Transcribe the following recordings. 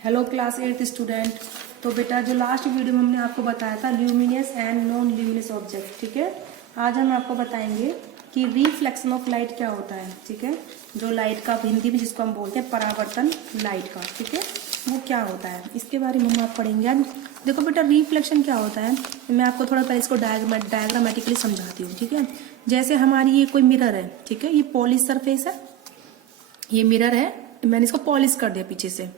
Hello class 8 student. तो बेटा जो लास्ट वीडियो में हमने आपको बताया था luminous and non luminous object, ठीक है। आज हम आपको बताएंगे कि रिफ्लेक्शन ऑफ लाइट क्या होता है, ठीक है। जो लाइट का हिंदी में जिसको हम बोलते हैं परावर्तन लाइट का, ठीक है, वो क्या होता है इसके बारे में हम आप पढ़ेंगे आज। देखो बेटा रिफ्लेक्शन क्या होता है, मैं आपको थोड़ा पहले इसको डायग्रामेटिकली समझाती हूँ, ठीक है। जैसे हमारी ये कोई मिरर है, ठीक है, ये पॉलिश सरफेस है, ये मिरर है, मैंने इसको पॉलिश कर दिया पीछे से,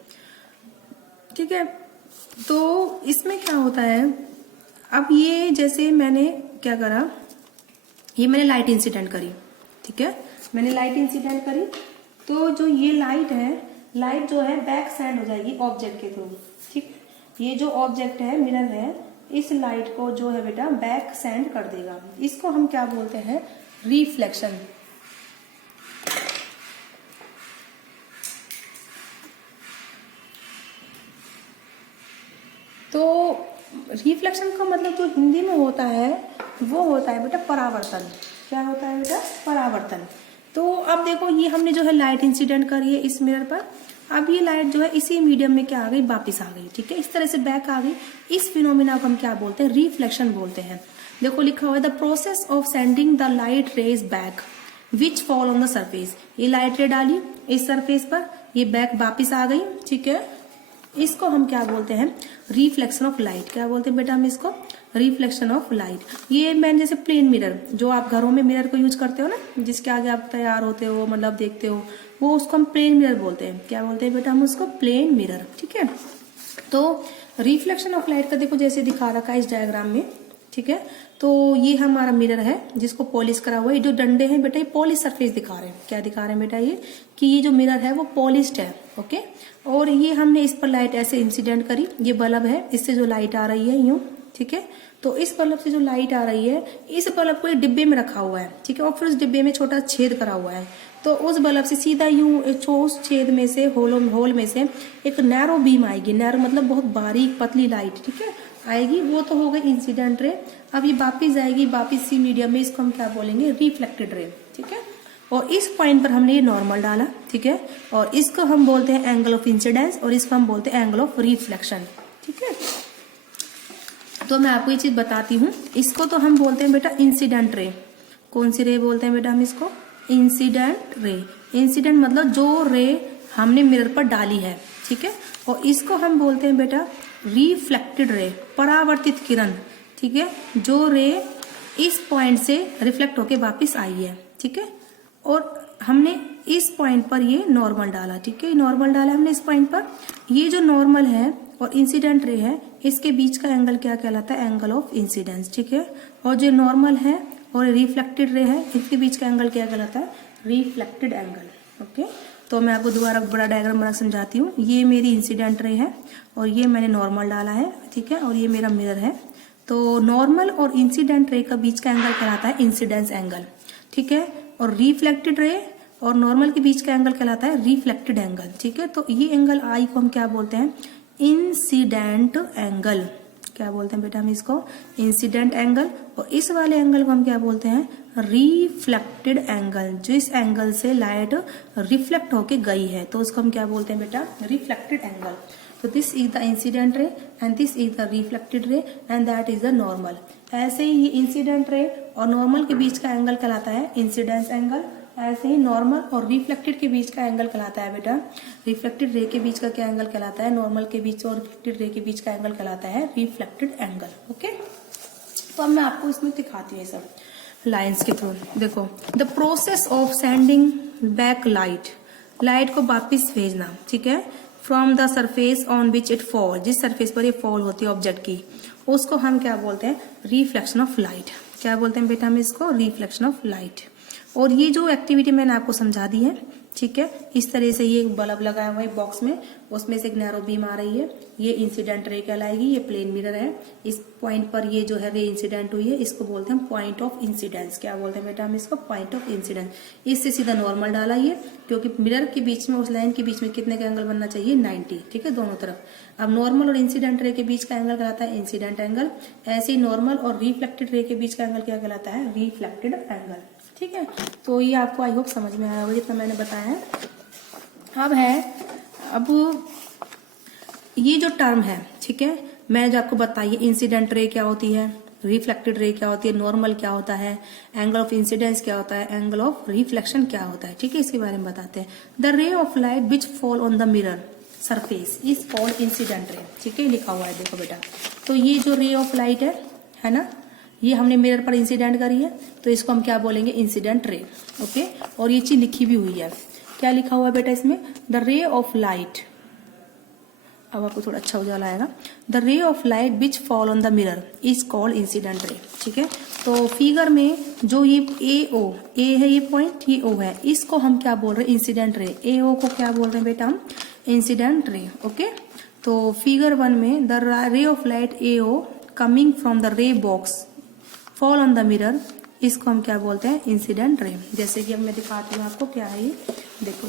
ठीक है। तो इसमें क्या होता है, अब ये जैसे मैंने क्या करा, ये मैंने लाइट इंसिडेंट करी, ठीक है, मैंने लाइट इंसिडेंट करी। तो जो ये लाइट है, लाइट जो है बैक सेंड हो जाएगी ऑब्जेक्ट के थ्रू, ठीक। ये जो ऑब्जेक्ट है मिरर है, इस लाइट को जो है बेटा बैक सेंड कर देगा। इसको हम क्या बोलते हैं, रिफ्लेक्शन। तो रिफ्लेक्शन का मतलब जो हिंदी में होता है वो होता है बेटा परावर्तन। क्या होता है बेटा, परावर्तन। तो अब देखो ये हमने जो है लाइट इंसिडेंट करी है इस मिरर पर, अब ये लाइट जो है इसी मीडियम में क्या आ गई, वापिस आ गई, ठीक है, इस तरह से बैक आ गई। इस फिनोमिना को हम क्या बोलते हैं, रिफ्लेक्शन बोलते हैं। देखो लिखा हुआ है the process of sending the light rays back which fall on the surface. ये लाइट रे डाली इस सरफेस पर, ये बैक वापिस आ गई, ठीक है। इसको हम क्या बोलते हैं, रिफ्लेक्शन ऑफ लाइट। क्या बोलते हैं बेटा हम इसको, रिफ्लेक्शन ऑफ लाइट। ये मैंने जैसे प्लेन मिरर, जो आप घरों में मिरर को यूज करते हो ना, जिसके आगे आप तैयार होते हो, मतलब देखते हो, वो उसको हम प्लेन मिरर बोलते हैं। क्या बोलते हैं बेटा हम उसको, प्लेन मिरर, ठीक है। तो रिफ्लेक्शन ऑफ लाइट का देखो जैसे दिखा रखा है इस डायग्राम में, ठीक है। तो ये हमारा मिरर है जिसको पॉलिश करा हुआ है। ये जो डंडे हैं बेटा ये पॉलिश सरफेस दिखा रहे हैं। क्या दिखा रहे हैं बेटा, ये कि ये जो मिरर है वो पॉलिश्ड है, ओके। और ये हमने इस पर लाइट ऐसे इंसिडेंट करी, ये बल्ब है, इससे जो लाइट आ रही है यूं, ठीक है। तो इस बल्ब से जो लाइट आ रही है, इस बल्ब को एक डिब्बे में रखा हुआ है, ठीक है, और फिर उस डिब्बे में छोटा छेद करा हुआ है। तो उस बल्ब से सीधा यूं उस छेद में से होल में से एक नैरो बीम आएगी। नैरो मतलब बहुत बारीक पतली लाइट, ठीक है, आएगी। वो तो हो गई इंसिडेंट रे। अब ये वापिस जाएगी वापिस सी मीडियम में, इसको हम क्या बोलेंगे, रिफ्लेक्टेड रे, ठीक है। और इस पॉइंट पर हमने ये नॉर्मल डाला, ठीक है, और इसको हम बोलते हैं एंगल ऑफ इंसिडेंस और इसको हम बोलते हैं एंगल ऑफ रिफ्लेक्शन, ठीक है। तो मैं आपको ये चीज बताती हूँ, इसको तो हम बोलते हैं बेटा इंसिडेंट रे। कौन सी रे बोलते हैं बेटा हम इसको, इंसिडेंट रे। इंसिडेंट मतलब जो रे हमने मिरर पर डाली है, ठीक है। और इसको हम बोलते हैं बेटा रिफ्लेक्टेड रे, परावर्तित किरण, ठीक है, जो रे इस पॉइंट से रिफ्लेक्ट होके वापस आई है, ठीक है। और हमने इस पॉइंट पर ये नॉर्मल डाला, ठीक है, नॉर्मल डाला हमने इस पॉइंट पर। ये जो नॉर्मल है और इंसिडेंट रे है, इसके बीच का एंगल क्या कहलाता है, एंगल ऑफ इंसिडेंस, ठीक है। और जो नॉर्मल है और रिफ्लेक्टेड रे है, इसके बीच का एंगल क्या कहलाता है, रिफ्लेक्टेड एंगल, ओके। तो मैं आपको दोबारा बड़ा डायग्राम बना समझाती हूँ। ये मेरी इंसिडेंट रे है और ये मैंने नॉर्मल डाला है, ठीक है, और ये मेरा मिरर है। तो नॉर्मल और इंसिडेंट रे का बीच का एंगल कहलाता है इंसिडेंस एंगल, ठीक है। और रिफ्लेक्टेड रे और नॉर्मल के बीच का एंगल कहलाता है रिफ्लेक्टेड एंगल, ठीक है। तो ये एंगल आई को हम क्या बोलते हैं, इंसिडेंट एंगल। क्या बोलते हैं बेटा हम इसको, इंसिडेंट एंगल। और इस वाले एंगल को हम क्या बोलते हैं, रिफ्लेक्टेड एंगल। जिस एंगल से लाइट रिफ्लेक्ट होके गई है तो उसको हम क्या बोलते हैं बेटा, रिफ्लेक्टेड एंगल। तो this is the incident ray and this is the reflected ray and that is the normal. ऐसे ही इंसिडेंट रे और नॉर्मल के बीच का एंगल कहलाता है इंसिडेंस एंगल। ऐसे ही नॉर्मल और रिफ्लेक्टेड के बीच का एंगल कहलाता है बेटा, रिफ्लेक्टेड रे के बीच का क्या एंगल कहलाता है, नॉर्मल के बीच और रिफ्लेक्टेड रे के बीच का एंगल कहलाता है रिफ्लेक्टेड एंगल, ओके। तो अब मैं आपको इसमें दिखाती हूँ सब लाइंस के थ्रू। देखो the process of sending back light, light को वापिस भेजना, ठीक है, from the surface on which it fall, जिस सरफेस पर ये फॉल होती है ऑब्जेक्ट की, उसको हम क्या बोलते हैं, रिफ्लेक्शन ऑफ लाइट। क्या बोलते हैं बेटा हम इसको, रिफ्लेक्शन ऑफ लाइट। और ये जो एक्टिविटी मैंने आपको समझा दी है, ठीक है, इस तरह से ये बल्ब लगाया हुआ है बॉक्स में, उसमें से एक नैरो बीम आ रही है, ये इंसिडेंट रे कहलाएगी। ये प्लेन मिरर है, इस पॉइंट पर ये जो है रे इंसिडेंट हुई है, इसको बोलते हैं पॉइंट ऑफ इंसिडेंस। क्या बोलते हैं बेटा हम इसको, पॉइंट ऑफ इंसिडेंस। इससे सीधा नॉर्मल डाला ये, क्योंकि मिरर के बीच में उस लाइन के बीच में कितने का एंगल बनना चाहिए, 90, ठीक है, दोनों तरफ। अब नॉर्मल और इंसिडेंट रे के बीच का एंगल कहलाता है इंसिडेंट एंगल। ऐसे ही नॉर्मल और रिफ्लेक्टेड रे के बीच का एंगल क्या कहलाता है, रिफ्लेक्टेड एंगल, ठीक है। तो ये आपको आई होप समझ में आया होगा जितना मैंने बताया है। अब ये जो टर्म है, ठीक है, मैं जो आपको बताइए इंसिडेंट रे क्या होती है, रिफ्लेक्टेड रे क्या होती है, नॉर्मल क्या होता है, एंगल ऑफ इंसिडेंस क्या होता है, एंगल ऑफ रिफ्लेक्शन क्या होता है, ठीक है, इसके बारे में बताते हैं। The ray of light which fall on the mirror surface is called incident ray, ठीक है, लिखा हुआ है देखो बेटा। तो ये जो रे ऑफ लाइट है ना, ये हमने मिरर पर इंसिडेंट करी है, तो इसको हम क्या बोलेंगे, इंसिडेंट रे। ओके, और ये चीज लिखी भी हुई है, क्या लिखा हुआ है बेटा इसमें, द रे ऑफ लाइट, अब आपको थोड़ा अच्छा उजाला आएगा, the ray of light which fall on the mirror is called incident ray, ठीक है। तो फिगर में जो ये ए है, ये पॉइंट, ये ओ है, इसको हम क्या बोल रहे हैं, इंसिडेंट रे। ए ओ को क्या बोल रहे हैं बेटा हम, इंसिडेंट रे। ओके, तो फिगर 1 में the ray of light A O coming from the ray box fall on the mirror, इसको हम क्या बोलते हैं, इंसिडेंट रे। जैसे कि अब मैं दिखाती हूँ आपको क्या है ये, देखो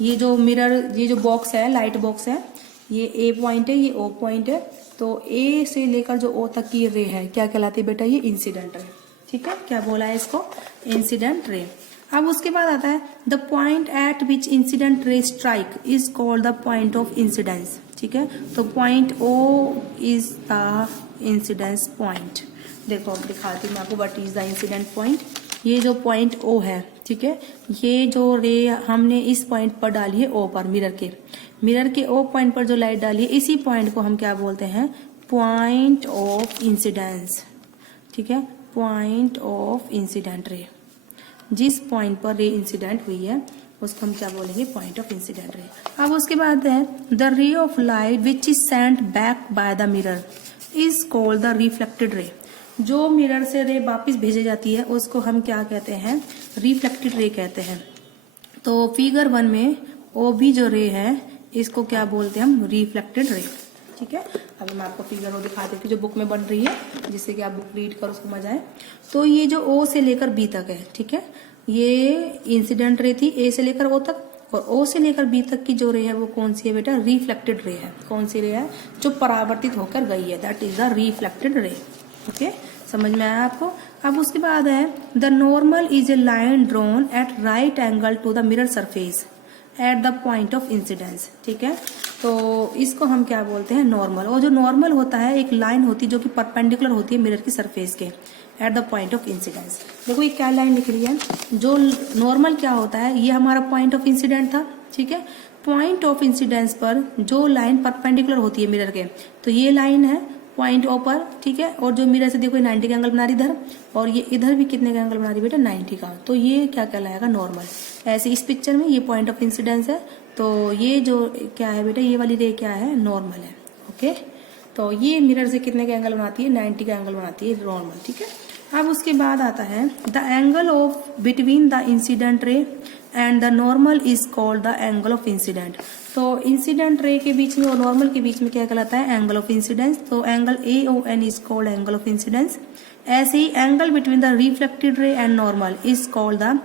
ये जो मिरर, ये जो बॉक्स है, लाइट बॉक्स है, ये ए पॉइंट है, ये ओ पॉइंट है, तो ए से लेकर जो ओ तक की रे है क्या कहलाती है बेटा, ये इंसिडेंट रे, ठीक है, क्या बोला है इसको, इंसिडेंट रे। अब उसके बाद आता है the point at which incident ray strike is called the point of incidence, ठीक है। तो point O is the incidence point. देखो अब दिखाती हूँ मैं आपको what is the incident point. ये जो पॉइंट ओ है, ठीक है, ये जो रे हमने इस पॉइंट पर डाली है ओ पर, मिरर के ओ पॉइंट पर जो लाइट डाली है, इसी पॉइंट को हम क्या बोलते हैं, पॉइंट ऑफ इंसिडेंस, ठीक है, पॉइंट ऑफ इंसिडेंट रे। जिस पॉइंट पर रे इंसिडेंट हुई है उसको हम क्या बोलेंगे, पॉइंट ऑफ इंसिडेंट रे। अब उसके बाद है the ray of light which is sent back by the mirror is called the reflected रे। जो मिरर से रे वापस भेजी जाती है उसको हम क्या कहते हैं, रिफ्लेक्टेड रे कहते हैं। तो फिगर 1 में ओ भी जो रे है इसको क्या बोलते हैं हम, रिफ्लेक्टेड रे, ठीक है। अभी मैं आपको फिगर वो दिखा देती हूँ जो बुक में बन रही है, जिससे कि आप बुक रीड करो, उसको मजा आए। तो ये जो ओ से लेकर बी तक है, ठीक है, ये इंसिडेंट रे थी, ए से लेकर ओ तक, और ओ से लेकर बी तक की जो रे है वो कौन सी है बेटा, रिफ्लेक्टेड रे है। कौन सी रे है, जो परावर्तित होकर गई है, that is the reflected ray. Okay, समझ में आया आपको। अब उसके बाद है the normal is a line drawn at right angle to the mirror surface at the point of incidence, ठीक है। तो इसको हम क्या बोलते हैं, नॉर्मल। और जो नॉर्मल होता है, एक लाइन होती है जो कि परपेंडिकुलर होती है मिरर की सरफेस के, eight the point of incidence. देखो ये क्या लाइन लिख रही है, जो नॉर्मल क्या होता है, ये हमारा पॉइंट ऑफ इंसिडेंट था, ठीक है। पॉइंट ऑफ इंसिडेंस पर जो लाइन परपेंडिकुलर होती है मिरर के, तो ये लाइन है पॉइंट ओ पर, ठीक है। और जो मिरर से देखो 90 का एंगल बना रही इधर, और ये इधर भी कितने का एंगल बना रही बेटा, 90 का। तो ये क्या कहलाएगा, नॉर्मल। ऐसे इस पिक्चर में ये पॉइंट ऑफ इंसिडेंस है, तो ये जो क्या है बेटा, ये वाली रे क्या है, नॉर्मल है। ओके, तो ये मिरर से कितने का एंगल बनाती है, 90 का एंगल बनाती है, नॉर्मल, ठीक है। अब उसके बाद आता है the angle of between the incident ray and the normal is called the angle of incident. तो इंसिडेंट रे के बीच में और नॉर्मल के बीच में क्या कहलाता है, एंगल ऑफ इंसिडेंस। तो angle AON is called angle of incidence. ऐसे ही angle between the reflected ray and normal is called the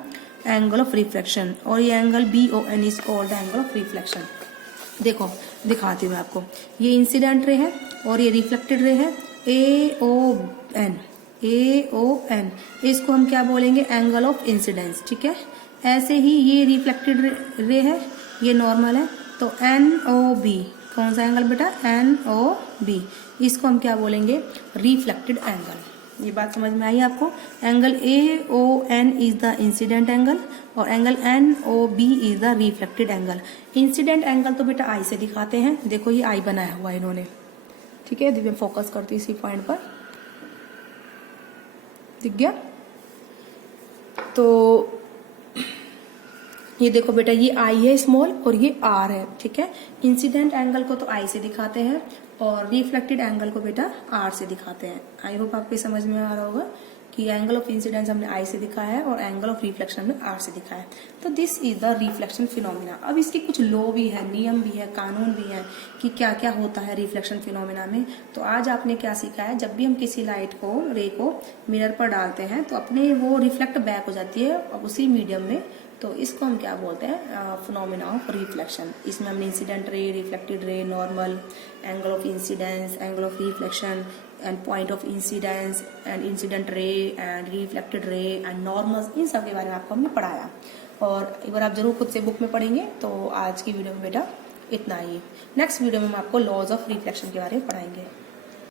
angle of reflection, और ये angle BON is called the angle of reflection. देखो दिखाती हूँ आपको, ये इंसिडेंट रे है और ये रिफ्लेक्टेड रे है, AON, इसको हम क्या बोलेंगे, एंगल ऑफ इंसिडेंस, ठीक है। ऐसे ही ये रिफ्लेक्टेड रे है, ये नॉर्मल है, तो NOB, कौन सा एंगल बेटा, NOB, इसको हम क्या बोलेंगे, रिफ्लेक्टेड एंगल। ये बात समझ में आई आपको। Angle AON is the incident angle और angle NOB is the reflected angle. Incident angle तो बेटा आई से दिखाते हैं, देखो ये आई बनाया हुआ है इन्होंने, ठीक है। मैं फोकस करती हूँ इसी पॉइंट पर, दिख गया। तो ये देखो बेटा, ये आई है स्मॉल और ये आर है, ठीक है। इंसिडेंट एंगल को तो आई से दिखाते हैं और रिफ्लेक्टेड एंगल को बेटा आर से दिखाते हैं। आई होप आपको समझ में आ रहा होगा कि एंगल ऑफ इंसिडेंस हमने आई से दिखाया है और एंगल ऑफ रिफ्लेक्शन हमने आर से दिखाया है। तो this is the reflection phenomena. अब इसके कुछ लॉ भी है, नियम भी है, कानून भी है कि क्या क्या होता है रिफ्लेक्शन फिनोमिना में। तो आज आपने क्या सीखा है, जब भी हम किसी लाइट को, रे को मिरर पर डालते हैं तो अपने वो रिफ्लेक्ट बैक हो जाती है उसी मीडियम में, तो इसको हम क्या बोलते हैं, फिनोमिना ऑफ रिफ्लेक्शन। इसमें हमने incident ray, reflected ray, normal, angle of incidence, angle of reflection and point of incidence and incident ray and reflected ray and normal, इन सब के बारे में आपको हमने पढ़ाया। और एक बार आप जरूर खुद से बुक में पढ़ेंगे। तो आज की वीडियो में बेटा इतना ही। नेक्स्ट वीडियो में हम आपको लॉज ऑफ रिफ्लेक्शन के बारे में पढ़ाएंगे।